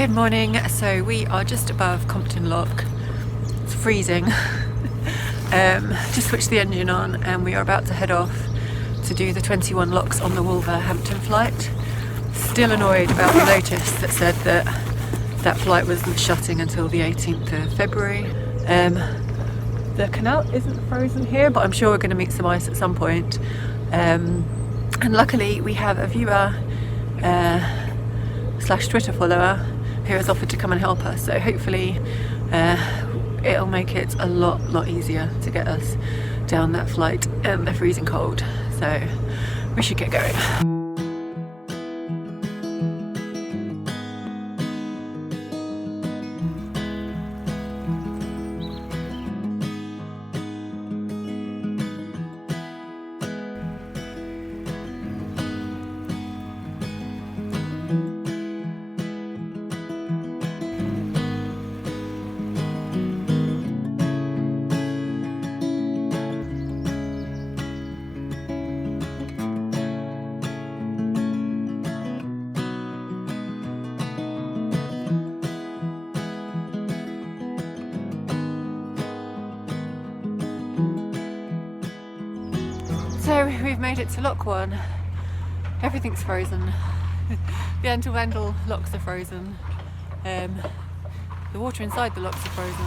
Good morning. So we are just above Compton Lock. It's freezing. Just switched the engine on and we are about to head off to do the 21 locks on the Wolverhampton flight. Still annoyed about the notice that said that that flight wasn't shutting until the 18th of February. The canal isn't frozen here, but I'm sure we're going to meet some ice at some point. And luckily we have a viewer slash Twitter follower who has offered to come and help us, so hopefully it'll make it a lot easier to get us down that flight in the freezing cold. So we should get going. So we've made it to lock 1. Everything's frozen. The end-to-end locks are frozen. The water inside the locks are frozen.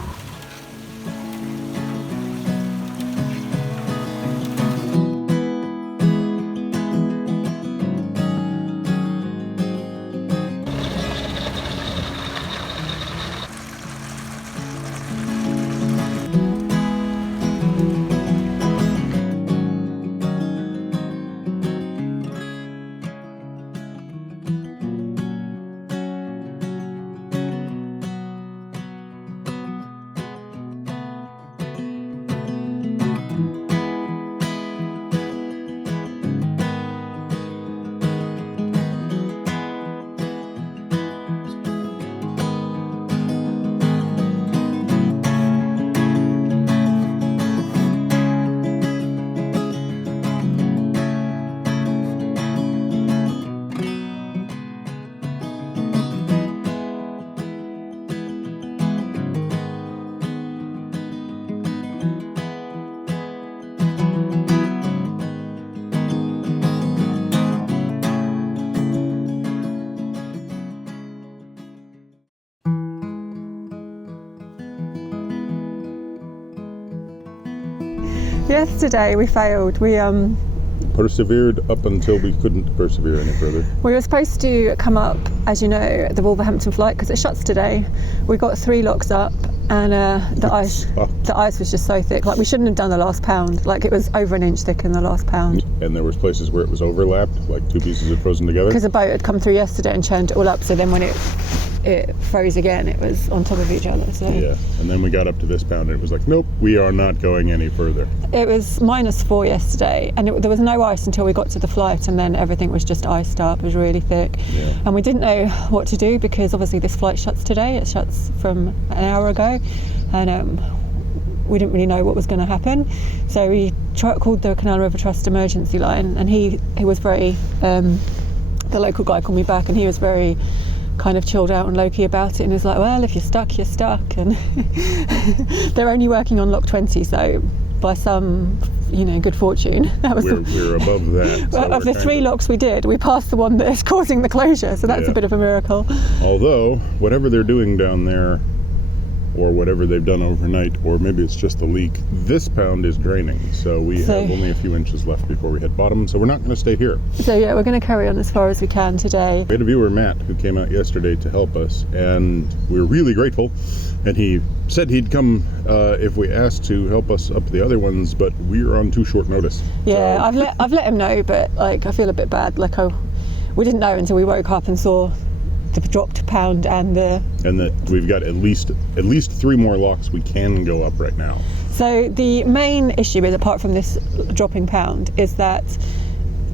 Yesterday we failed. We persevered up until we couldn't persevere any further. We were supposed to come up, as you know, the Wolverhampton flight because it shuts today. We got 3 locks up and the ice was just so thick. Like, we shouldn't have done the last pound. Like, it was over 1 inch thick in the last pound. And there was places where it was overlapped, like 2 pieces had frozen together. Because a boat had come through yesterday and churned it all up, so then when it froze again, it was on top of each other. So yeah, and then we got up to this pound and it was like, nope, we are not going any further. It was -4 yesterday and there was no ice until we got to the flight, and then everything was just iced up. It was really thick. Yeah. And we didn't know what to do because obviously this flight shuts today. It shuts from an hour ago, and we didn't really know what was going to happen. So we called the Canal River Trust emergency line, and he was very, the local guy called me back, and he was very kind of chilled out and low-key about it, and he was like, well, if you're stuck, you're stuck. And they're only working on lock 20, so by some good fortune, that was we're above that. So of the 3 locks we did, we passed the one that is causing the closure, so that's a bit of a miracle. Although whatever they're doing down there, or whatever they've done overnight, or maybe it's just a leak, this pound is draining, so we have only a few inches left before we hit bottom, so we're not going to stay here. So yeah, we're going to carry on as far as we can today. We had a viewer, Matt, who came out yesterday to help us, and we were really grateful, and he said he'd come if we asked to help us up the other ones, but we're on too short notice. Yeah, so I've let him know, but like I feel a bit bad. Like we didn't know until we woke up and saw the dropped pound and that we've got at least 3 more locks we can go up right now. So the main issue is, apart from this dropping pound, is that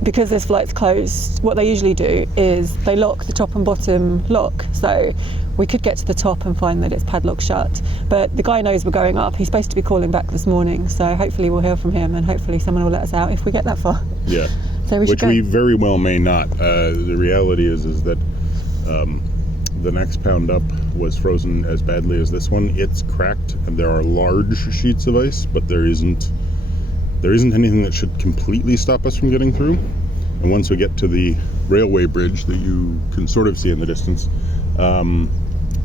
because this flight's closed, what they usually do is they lock the top and bottom lock. So we could get to the top and find that it's padlocked shut. But the guy knows we're going up. He's supposed to be calling back this morning. So hopefully we'll hear from him and hopefully someone will let us out if we get that far. Yeah. So we very well may not. The reality is that The next pound up was frozen as badly as this one. It's cracked, and there are large sheets of ice, but there isn't anything that should completely stop us from getting through. And once we get to the railway bridge that you can sort of see in the distance,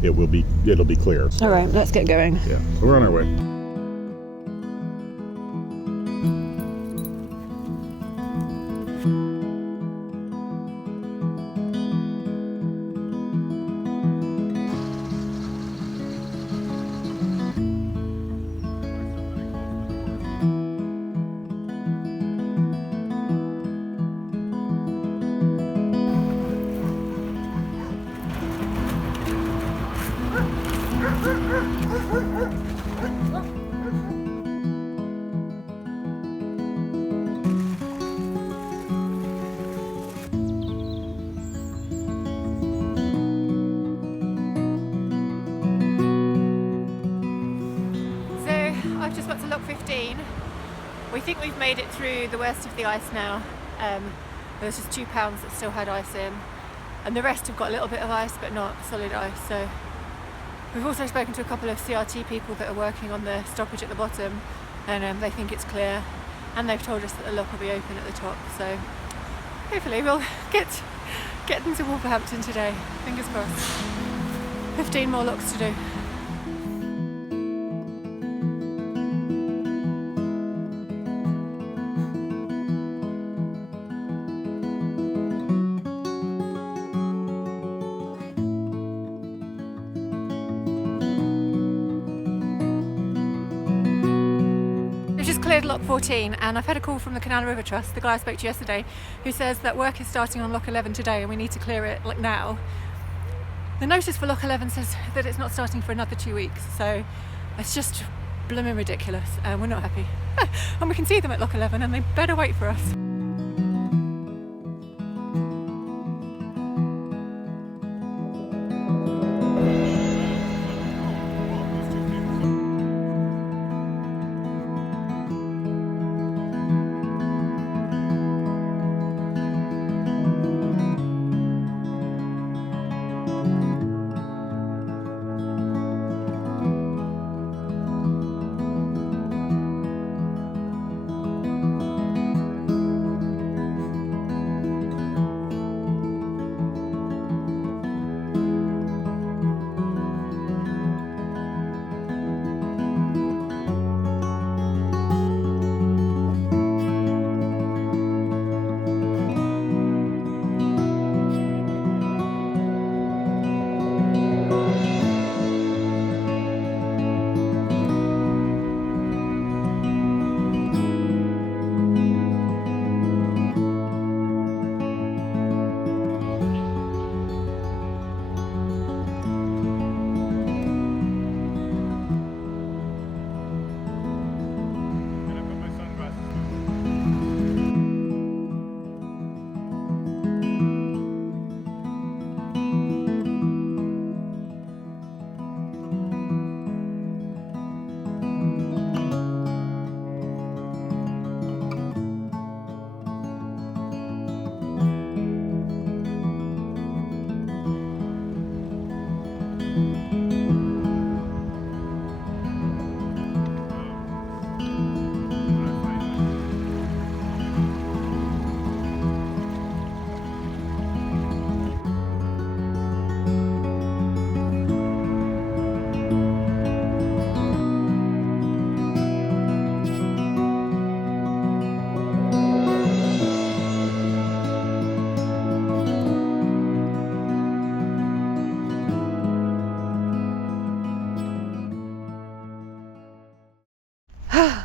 it'll be clear. All right, let's get going. Yeah, so we're on our way. I've just got to lock 15. We think we've made it through the worst of the ice now. There's just 2 pounds that still had ice in, and the rest have got a little bit of ice but not solid ice. So we've also spoken to a couple of CRT people that are working on the stoppage at the bottom, and they think it's clear, and they've told us that the lock will be open at the top. So hopefully we'll get into Wolverhampton today. Fingers crossed. 15 more locks to do. Cleared lock 14, and I've had a call from the Canal River Trust, the guy I spoke to yesterday, who says that work is starting on lock 11 today and we need to clear it like now. The notice for lock 11 says that it's not starting for another 2 weeks, so it's just blooming ridiculous, and we're not happy. And we can see them at lock 11 and they better wait for us.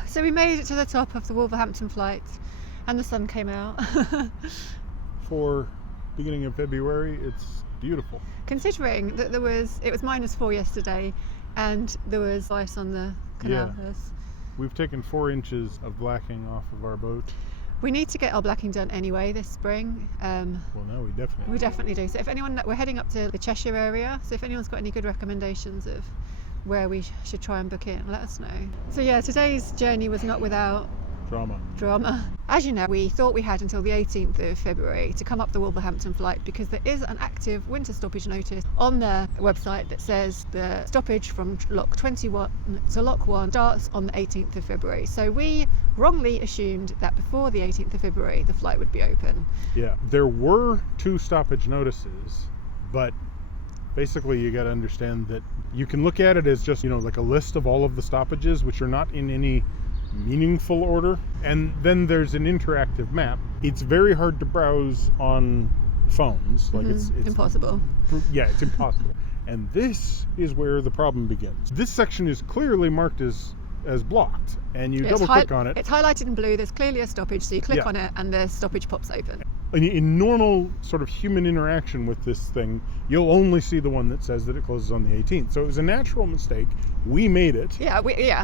So we made it to the top of the Wolverhampton flight and the sun came out. For beginning of February, it's beautiful. Considering that it was -4 yesterday and there was ice on the canal. Yeah. We've taken 4 inches of blacking off of our boat. We need to get our blacking done anyway this spring. Well, no, we definitely do. So if anyone, we're heading up to the Cheshire area, so if anyone's got any good recommendations of where we should try and book in, let us know. So yeah, today's journey was not without Drama. As you know, we thought we had until the 18th of February to come up the Wolverhampton flight because there is an active winter stoppage notice on their website that says the stoppage from lock 21 to lock 1 starts on the 18th of February. So we wrongly assumed that before the 18th of February the flight would be open. Yeah, there were 2 stoppage notices, but basically you got to understand that you can look at it as just, like a list of all of the stoppages, which are not in any meaningful order, and then there's an interactive map. It's very hard to browse on phones. Like it's impossible. Yeah, it's impossible. And this is where the problem begins. This section is clearly marked as blocked, and you double click on it. It's highlighted in blue. There's clearly a stoppage, so you click on it and the stoppage pops open. In normal sort of human interaction with this thing, you'll only see the one that says that it closes on the 18th. So it was a natural mistake. We made it.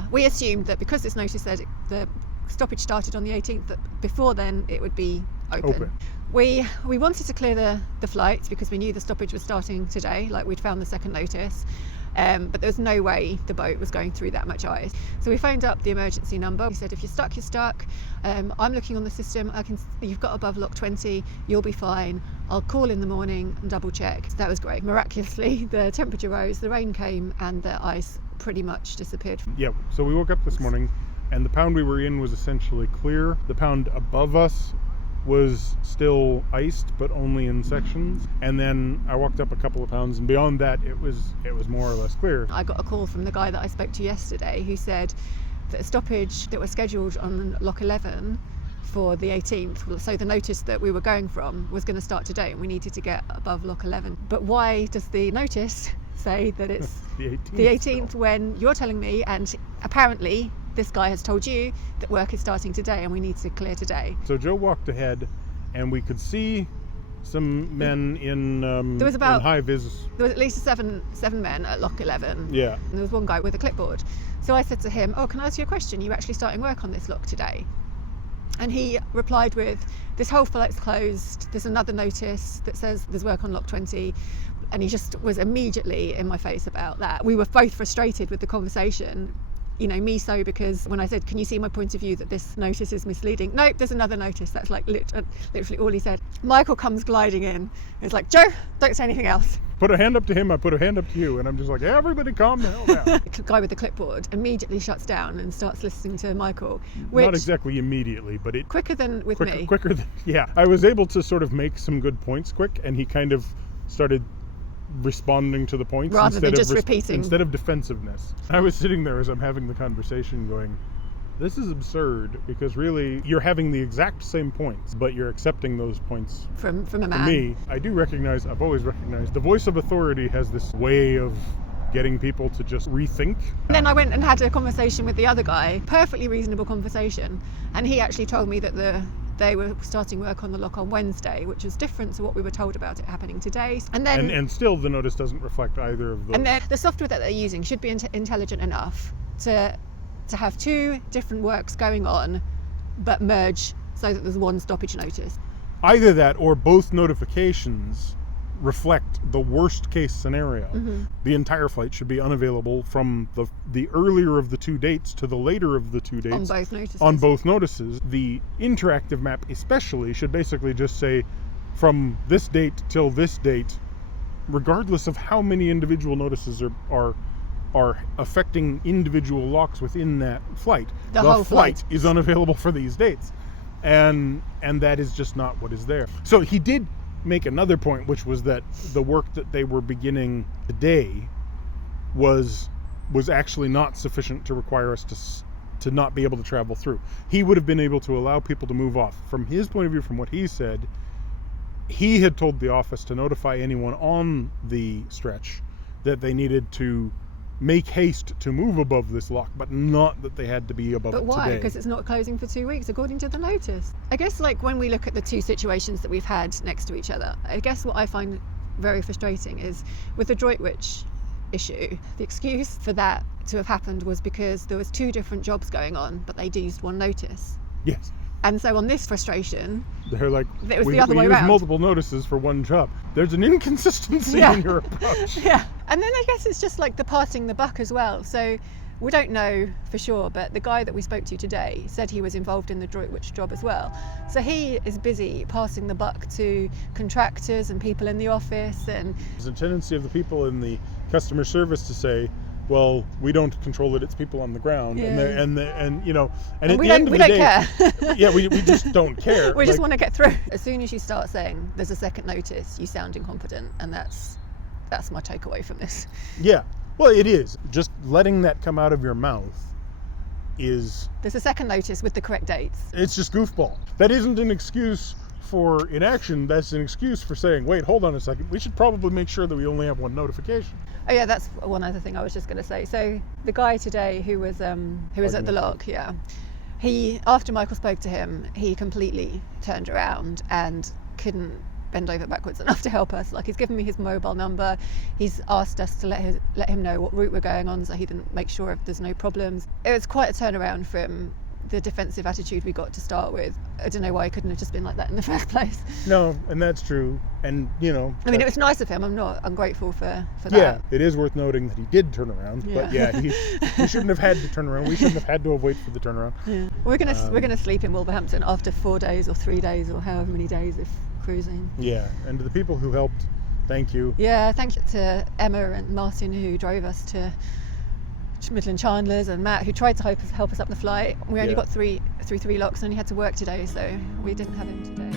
We assumed that because this notice said the stoppage started on the 18th, that before then it would be open. We wanted to clear the flight because we knew the stoppage was starting today, like we'd found the second notice. But there was no way the boat was going through that much ice. So we phoned up the emergency number. We said, if you're stuck, you're stuck. I'm looking on the system. You've got above lock 20. You'll be fine. I'll call in the morning and double check. So that was great. Miraculously, the temperature rose, the rain came, and the ice pretty much disappeared. Yeah, so we woke up this morning, and the pound we were in was essentially clear. The pound above us was still iced, but only in sections. And then I walked up a couple of pounds, and beyond that, it was more or less clear. I got a call from the guy that I spoke to yesterday who said that a stoppage that was scheduled on lock 11 for the 18th, so the notice that we were going from was going to start today, and we needed to get above lock 11. But why does the notice say that it's the 18th when you're telling me, and apparently this guy has told you, that work is starting today and we need to clear today? So Joe walked ahead, and we could see some men in high vis. There was at least seven men at lock 11. Yeah. And there was one guy with a clipboard. So I said to him, can I ask you a question? Are you actually starting work on this lock today? And he replied with, this whole flight's closed. There's another notice that says there's work on lock 20. And he just was immediately in my face about that. We were both frustrated with the conversation. Me so, because when I said, can you see my point of view that this notice is misleading? Nope, there's another notice. That's like literally all he said. Michael comes gliding in. It's like, Joe, don't say anything else. Put a hand up to him, I put a hand up to you, and I'm just like, everybody calm the hell down. The guy with the clipboard immediately shuts down and starts listening to Michael. Not exactly immediately, but it... Quicker than with me. Quicker than... Yeah. I was able to sort of make some good points quick, and he kind of started responding to the points rather than just repeating, instead of defensiveness. I was sitting there as I'm having the conversation going, this is absurd, because really you're having the exact same points, but you're accepting those points from a man. For me, I've always recognized the voice of authority has this way of getting people to just rethink. And then I went and had a conversation with the other guy, perfectly reasonable conversation, and he actually told me that they were starting work on the lock on Wednesday, which was different to what we were told about it happening today. And then, and still the notice doesn't reflect either of those. And then the software that they're using should be intelligent enough to have 2 different works going on, but merge so that there's one stoppage notice. Either that, or both notifications reflect the worst case scenario. Mm-hmm. The entire flight should be unavailable from the earlier of the 2 dates to the later of the 2 dates. On both notices. The interactive map especially should basically just say from this date till this date, regardless of how many individual notices are affecting individual locks within that flight. The whole flight is unavailable for these dates. And that is just not what is there. So he did make another point, which was that the work that they were beginning today was actually not sufficient to require us to not be able to travel through. He would have been able to allow people to move off. From his point of view, from what he said, he had told the office to notify anyone on the stretch that they needed to make haste to move above this lock, but not that they had to be above it today. But why? Because it's not closing for 2 weeks according to the notice. I guess, like, when we look at the 2 situations that we've had next to each other, I guess what I find very frustrating is with the Droitwich issue, the excuse for that to have happened was because there was 2 different jobs going on, but they'd used one notice. Yes. And so on this frustration, they're like, it was the other way around. We use multiple notices for one job. There's an inconsistency in your approach. Yeah. And then I guess it's just like the passing the buck as well. So We don't know for sure, but the guy that we spoke to today said he was involved in the Droitwich job as well. So he is busy passing the buck to contractors and people in the office. And there's a tendency of the people in the customer service to say, well, we don't control it, it's people on the ground. Yeah. And you know, and at we the end of the day, care. yeah, we just don't care. We just want to get through. As soon as you start saying there's a second notice, you sound incompetent, and that's my takeaway from this. Yeah, well, it is. Just letting that come out of your mouth is... There's a second notice with the correct dates. It's just goofball. That isn't an excuse for inaction, that's an excuse for saying, wait, hold on a second, we should probably make sure that we only have one notification. Oh yeah, that's one other thing I was just going to say. So the guy today who was at the lock, yeah, he, after Michael spoke to him, he completely turned around and couldn't bend over backwards enough to help us. Like, he's given me his mobile number, he's asked us to let him know what route we're going on so he didn't make sure if there's no problems. It was quite a turnaround from the defensive attitude we got to start with. I don't know why he couldn't have just been like that in the first place. No, and that's true. And, you know... I mean, it was nice of him. I'm ungrateful for that. Yeah, it is worth noting that he did turn around. Yeah. But yeah, he shouldn't have had to turn around. We shouldn't have had to have waited for the turnaround. Yeah. We're gonna sleep in Wolverhampton after 4 days or 3 days or however many days of cruising. Yeah, and to the people who helped, thank you. Yeah, thank you to Emma and Martin who drove us to Midland Chandler's, and Matt who tried to help us up the flight. We only got through 3 locks and only had to work today, so we didn't have him today.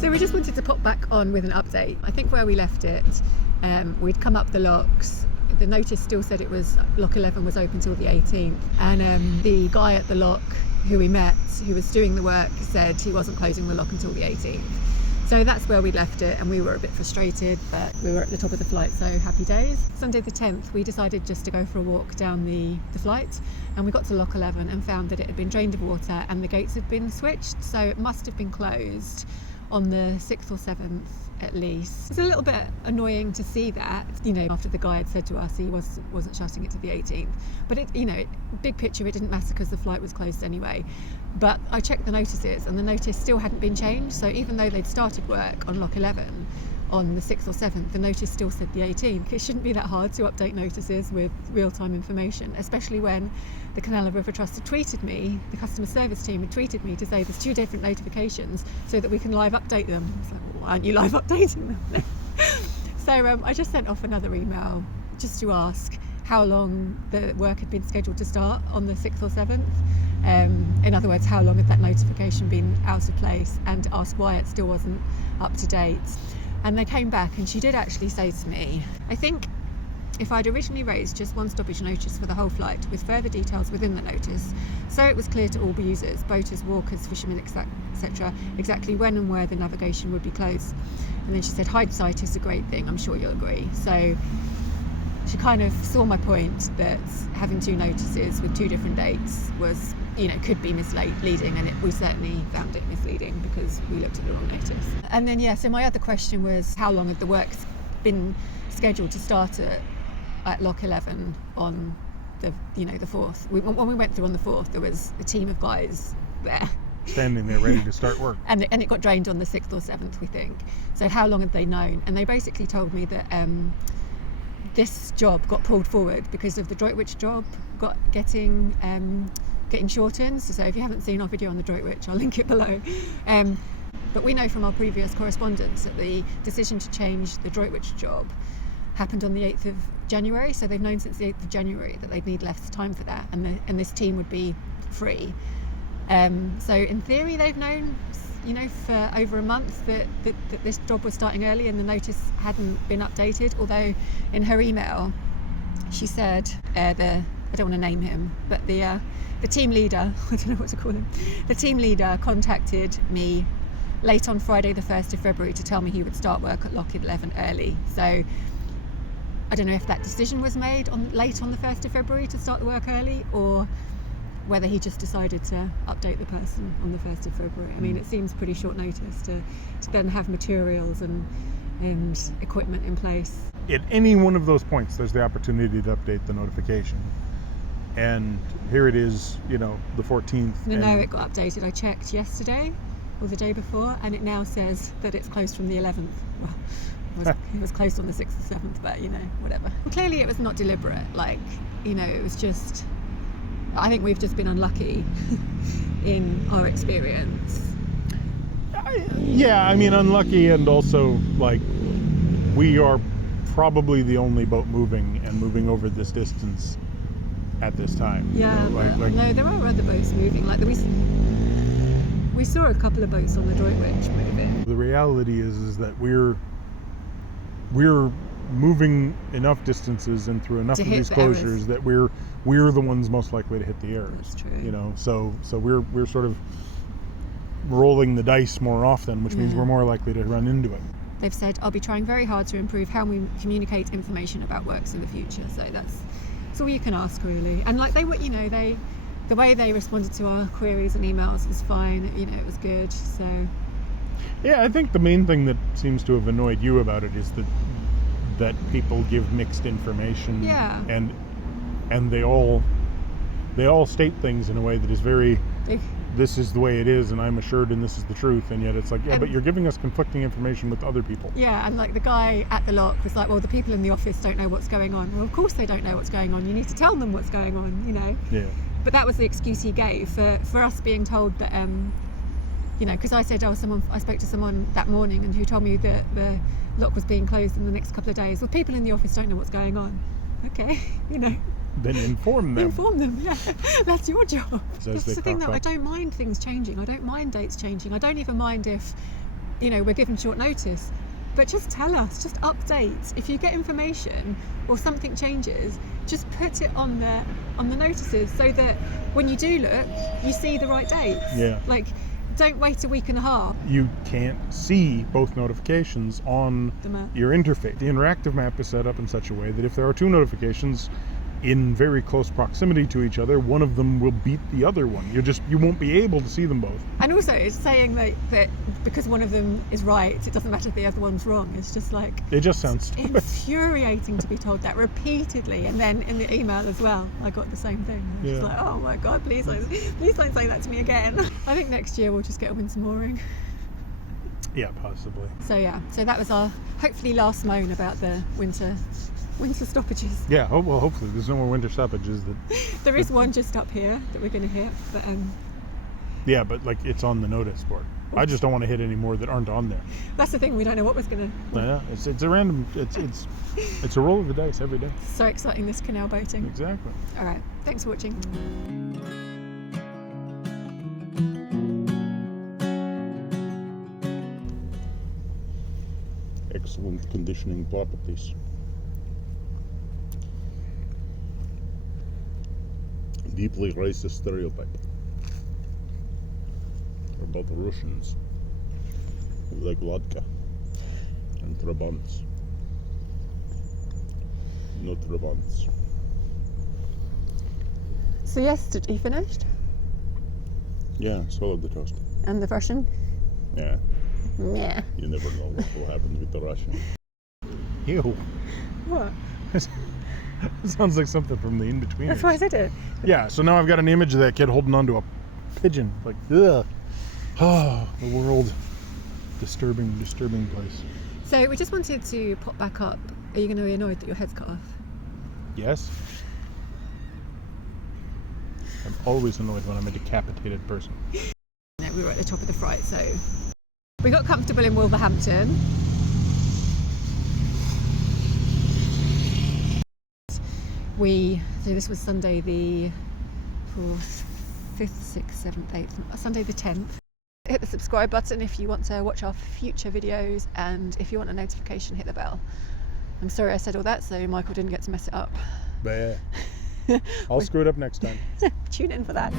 So we just wanted to pop back on with an update. I think where we left it, we'd come up the locks. The notice still said it was lock 11 was open till the 18th, and the guy at the lock who we met, who was doing the work, said he wasn't closing the lock until the 18th. So that's where we left it, and we were a bit frustrated, but we were at the top of the flight, so happy days. Sunday the 10th, we decided just to go for a walk down the flight, and we got to lock 11 and found that it had been drained of water and the gates had been switched, so it must have been closed on the 6th or 7th at least. It's a little bit annoying to see that, you know, after the guy had said to us he wasn't shutting it to the 18th. But it, you know, big picture, it didn't matter because the flight was closed anyway. But I checked the notices and the notice still hadn't been changed. So even though they'd started work on lock 11 on the 6th or 7th, the notice still said the 18th. It shouldn't be that hard to update notices with real-time information, especially when the Canal River Trust had tweeted me, the customer service team had tweeted me to say there's 2 different notifications so that we can live update them. It's like, well, why aren't you live updating them? So I just sent off another email just to ask how long the work had been scheduled to start on the 6th or 7th. In other words, how long had that notification been out of place, and ask why it still wasn't up to date. And they came back, and she did actually say to me, I think if I'd originally raised just one stoppage notice for the whole flight with further details within the notice, so it was clear to all users, boaters, walkers, fishermen, etc., exactly when and where the navigation would be closed. And then she said, hindsight is a great thing, I'm sure you'll agree. So she kind of saw my point that having 2 notices with 2 different dates was, you know, could be misleading, and we certainly found it misleading because we looked at the wrong notice. And then so my other question was, how long had the work been scheduled to start at lock 11 on the 4th? When we went through on the 4th, there was a team of guys there standing there ready to start work. And it got drained on the 6th or 7th, we think. So how long had they known? And they basically told me that this job got pulled forward because of the Droitwich job getting shortened. So if you haven't seen our video on the Droitwich, I'll link it below. But we know from our previous correspondence that the decision to change the Droitwich job happened on the 8th of January. So they've known since the 8th of January that they'd need less time for that, and this team would be free. So in theory, they've known, you know, for over a month that this job was starting early, and the notice hadn't been updated. Although in her email, she said I don't want to name him, but the team leader, I don't know what to call him, the team leader contacted me late on Friday the 1st of February to tell me he would start work at lock 11 early. So I don't know if that decision was made late on the 1st of February to start the work early, or whether he just decided to update the person on the 1st of February. I mean, it seems pretty short notice to then have materials and equipment in place. At any one of those points, there's the opportunity to update the notification. And here it is, you know, the 14th. No, it got updated. I checked yesterday or the day before, and it now says that it's closed from the 11th. Well, It was closed on the 6th or 7th, but whatever. Clearly it was not deliberate, it was just, I think we've just been unlucky in our experience. Yeah, I mean, unlucky, and also, we are probably the only boat moving over this distance at this time. Yeah, no, there are other boats moving. We saw a couple of boats on the Droitwich moving. The reality is that we're moving enough distances and through enough of these closures that we're the ones most likely to hit the errors. That's true. So we're sort of rolling the dice more often, which means we're more likely to run into it. They've said, I'll be trying very hard to improve how we communicate information about works in the future. So that's all you can ask, really. And they were, the way they responded to our queries and emails was fine. It was good. So yeah, I think the main thing that seems to have annoyed you about it is that people give mixed information. Yeah. And they all state things in a way that is very, this is the way it is, and I'm assured, and this is the truth, and yet it's but you're giving us conflicting information with other people. Yeah, and the guy at the lock was well, the people in the office don't know what's going on. Well, of course they don't know what's going on. You need to tell them what's going on, Yeah. But that was the excuse he gave for us being told that, because I said, I spoke to someone that morning and who told me that the lock was being closed in the next couple of days. Well, people in the office don't know what's going on. Okay, Then inform them. Inform them, yeah. That's your job. That's the thing, that I don't mind things changing. I don't mind dates changing. I don't even mind if, we're given short notice. But just tell us, just update. If you get information or something changes, just put it on the notices so that when you do look, you see the right dates. Yeah. Don't wait a week and a half. You can't see both notifications on your interface. The interactive map is set up in such a way that if there are two notifications in very close proximity to each other, one of them will beat the other one. You won't be able to see them both. And also it's saying that because one of them is right, it doesn't matter if the other one's wrong. It's just it just sounds stupid. Infuriating to be told that repeatedly. And then in the email as well, I got the same thing. I was just oh my God, please don't say that to me again. I think next year we'll just get a winter mooring. Yeah, possibly. So that was our hopefully last moan about the winter stoppages. Yeah, well, hopefully there's no more winter stoppages. There is one just up here that we're going to hit, but yeah, but it's on the notice board. Oops. I just don't want to hit any more that aren't on there. That's the thing, we don't know what was going to. Yeah, it's a random. It's a roll of the dice every day. So exciting, this canal boating. Exactly. All right, thanks for watching. Excellent conditioning properties. Deeply racist stereotype about the Russians who like vodka and Trabants. No Trabants. So yesterday finished? Yeah, swallowed the toast. And the Russian? Yeah. Yeah. You never know what will happen with the Russian. Ew. What? It sounds like something from the In-Betweeners. That's why I said it. Yeah, so now I've got an image of that kid holding onto a pigeon. Ugh. Oh, the world. Disturbing place. So we just wanted to pop back up. Are you going to be annoyed that your head's cut off? Yes. I'm always annoyed when I'm a decapitated person. No, we were at the top of the fright, so we got comfortable in Wolverhampton. So this was Sunday the 4th, 5th, 6th, 7th, 8th, Sunday the 10th. Hit the subscribe button if you want to watch our future videos, and if you want a notification, hit the bell. I'm sorry I said all that so Michael didn't get to mess it up. Bah. I'll screw it up next time. Tune in for that.